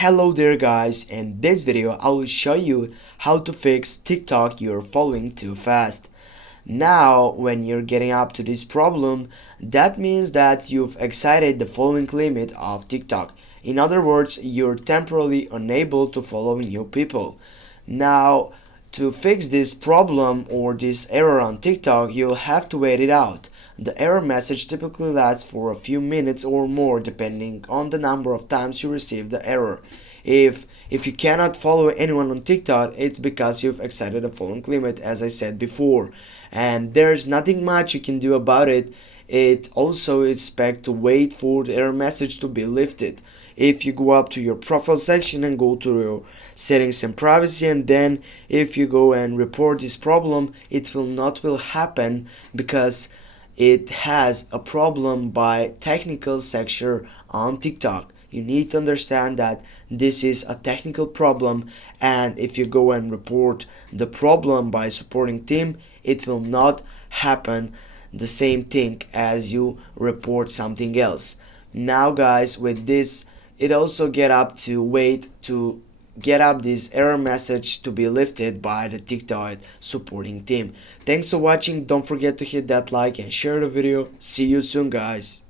Hello there guys, in this video I will show you how to fix TikTok you're following too fast. Now when you're getting up to this problem, that means that you've exceeded the following limit of TikTok. In other words, you're temporarily unable to follow new people. Now to fix this problem or this error on TikTok, you'll have to wait it out. The error message typically lasts for a few minutes or more depending on the number of times you receive the error. If you cannot follow anyone on TikTok, it's because you've exceeded the following limit, as I said before, and there's nothing much you can do about it. It also expect to wait for the error message to be lifted. If you go up to your profile section and go to your settings and privacy, and then if you go and report this problem, it will happen because it has a problem by technical section on TikTok. You need to understand that this is a technical problem, and if you go and report the problem by supporting team, it will not happen the same thing as you report something else. Now guys, with this, it also get up to wait to get up this error message to be lifted by the TikTok supporting team. Thanks for watching. Don't forget to hit that like and share the video. See you soon guys.